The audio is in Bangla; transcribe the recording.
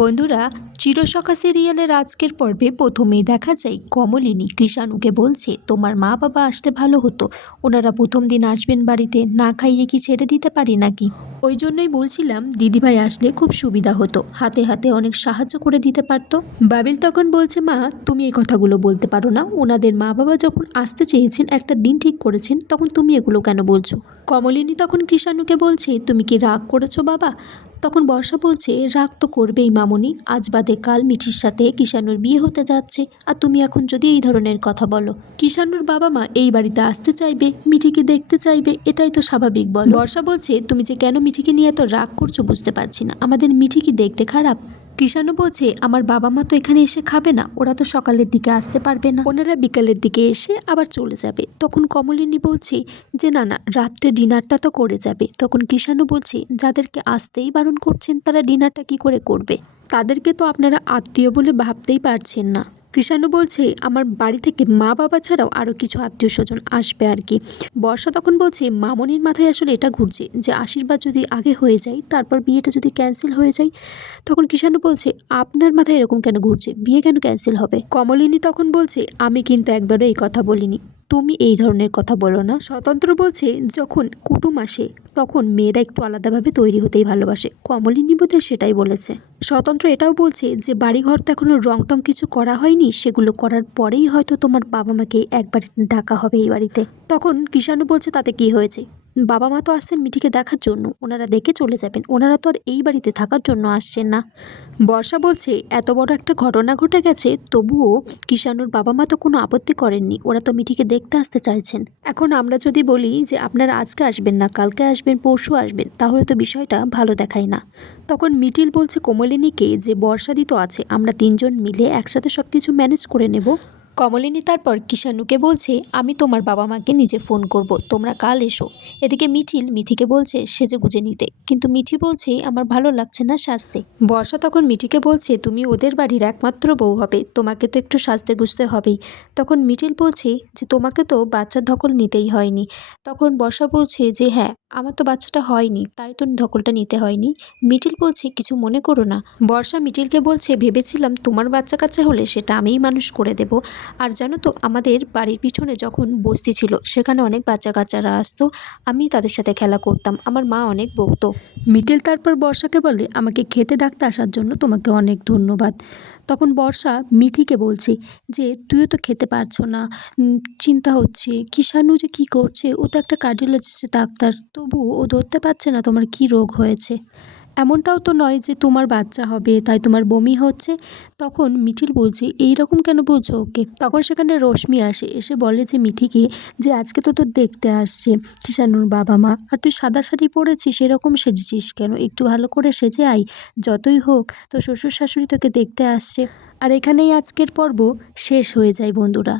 বন্ধুরা, চিরসখা সিরিয়ালের আজকের পর্বে প্রথমেই দেখা যায় কমলিনী কৃষাণুকে বলছে, তোমার মা বাবা আসলে ভালো হতো, ওনারা প্রথম দিন আসবেন বাড়িতে, না খাইয়ে কি ছেড়ে দিতে পারি নাকি? ওই জন্যই বলছিলাম দিদিভাই আসলে খুব সুবিধা হতো, হাতে হাতে অনেক সাহায্য করে দিতে পারতো। বাবিল তখন বলছে, মা তুমি এই কথাগুলো বলতে পারো না, ওনাদের মা বাবা যখন আসতে চেয়েছেন, একটা দিন ঠিক করেছেন, তখন তুমি এগুলো কেন বলছো? কমলিনী তখন কৃষাণুকে বলছে, তুমি কি রাগ করেছো বাবা? তখন বর্ষা বলছে, রাগ তো করবেই মামুনি, আজ বাদে কাল মিঠির সাথে কিষাণুর বিয়ে হতে যাচ্ছে, আর তুমি এখন যদি এই ধরনের কথা বলো, কিষাণুর বাবা মা এই বাড়িতে আসতে চাইবে, মিঠিকে দেখতে চাইবে, এটাই তো স্বাভাবিক বলো। বর্ষা বলছে, তুমি যে কেন মিঠিকে নিয়ে এত রাগ করছো বুঝতে পারছি না, আমাদের মিঠি কি দেখতে খারাপ? কৃষাণু বলছে, আমার বাবা মা তো এখানে এসে খাবে না, ওরা তো সকালের দিকে আসতে পারবে না, ওনারা বিকালের দিকে এসে আবার চলে যাবে। তখন কমলিনী বলছে যে না না, রাত্রে ডিনারটা তো করে যাবে। তখন কৃষাণু বলছে, যাদেরকে আসতেই বারণ করছেন তারা ডিনারটা কি করে করবে? তাদেরকে তো আপনারা আত্মীয় বলে ভাবতেই পারছেন না। কৃষাণু বলছে, আমার বাড়ি থেকে মা বাবা ছাড়াও আরও কিছু আত্মীয় স্বজন আসবে আর কি। বর্ষা তখন বলছে, মামনির মাথায় আসলে এটা ঘুরছে যে আশীর্বাদ যদি আগে হয়ে যায়, তারপর বিয়েটা যদি ক্যান্সেল হয়ে যায়। তখন কৃষাণু বলছে, আপনার মাথায় এরকম কেন ঘুরছে, বিয়ে কেন ক্যান্সেল হবে? কমলিনী তখন বলছে, আমি কিন্তু একবারও এই কথা বলিনি, তুমি এই ধরনের কথা বলো না। স্বতন্ত্র বলছে, যখন কুটুম আসে তখন মেয়েরা একটু আলাদাভাবে তৈরি হতেই ভালোবাসে, কমলিনী বোধহয় সেটাই বলেছে। স্বতন্ত্র এটাও বলছে যে বাড়িঘর তো এখনো রং টং কিছু করা হয়নি, সেগুলো করার পরেই হয়তো তোমার বাবা মাকে একবার ডাকা হবে এই বাড়িতে। তখন কৃষাণু বলছে, তাতে কি হয়েছে, বাবা মা তো আসছেন মিঠিকে দেখার জন্য, ওনারা দেখে চলে যাবেন, ওনারা তো আর এই বাড়িতে থাকার জন্য আসছেন না। বর্ষা বলছে, এত বড় একটা ঘটনা ঘটে গেছে, তবুও কৃষাণুর বাবা মা তো কোনো আপত্তি করেননি, ওরা তো মিঠিকে দেখতে আসতে চাইছেন। এখন আমরা যদি বলি যে আপনারা আজকে আসবেন না, কালকে আসবেন, পরশু আসবেন, তাহলে তো বিষয়টা ভালো দেখায় না। তখন মিটিল বলছে কমলিনীকে যে বর্ষাদি তো আছে, আমরা তিনজন মিলে একসাথে সব কিছু ম্যানেজ করে নেব। কমলিনী তারপর কৃষাণুকে বলছে, আমি তোমার বাবা মাকে নিজে ফোন করব, তোমরা কাল এসো। এদিকে মিঠিকে বলছে সেজে গুজে নিতে, কিন্তু মিঠি বলছে আমার ভালো লাগছে না সাজতে। বর্ষা তখন মিঠিকে বলছে, তুমি ওদের বাড়ির একমাত্র বউ হবে, তোমাকে তো একটু সাজতে গুজতে হবেই। তখন মিঠিল বলছে যে তোমাকে তো বাচ্চার ধকল নিতেই হয়নি। তখন বর্ষা বলছে যে হ্যাঁ, আমার তো বাচ্চাটা হয়নি, তাই তো ধকলটা নিতে হয়নি। মিঠিল বলছে, কিছু মনে করো না। বর্ষা মিঠিলকে বলছে, ভেবেছিলাম তোমার বাচ্চা কাচ্চা হলে সেটা আমিই মানুষ করে দেব। আর জানো তো, আমাদের বাড়ির পিছনে যখন বস্তি ছিল, সেখানে অনেক বাচ্চা কাচ্চারা আসতো, আমি তাদের সাথে খেলা করতাম, আমার মা অনেক বকতো। মিটিল তারপর বর্ষাকে বলে, আমাকে খেতে ডাকতে আসার জন্য তোমাকে অনেক ধন্যবাদ। তখন বর্ষা মিঠিকে বলছে যে তুইও তো খেতে পারছো না, চিন্তা হচ্ছে কিষাণু যে কী করছে, ও তো একটা কার্ডিওলজিস্টের ডাক্তার, তবু ও ধরতে পারছে না তোমার কী রোগ হয়েছে। এমনটাও তো নয় যে তোমার বাচ্চা হবে তাই তোমার বমি হচ্ছে। তখন মিঠিল বলছে, এই রকম কেন বলছো ওকে? তখন সেখানে রশ্মি আসে, এসে বলে যে মিঠিকে, যে আজকে তো তোর দেখতে আসছে কিষাণুর বাবা মা, আর তুই সাদা শাড়ি পরেছিস, সেরকম সেজেছিস কেন, একটু ভালো করে সেজে আয়, যতই হোক তো শ্বশুর শাশুড়ি তোকে দেখতে আসছে। আর এখানেই আজকের পর্ব শেষ হয়ে যায় বন্ধুরা।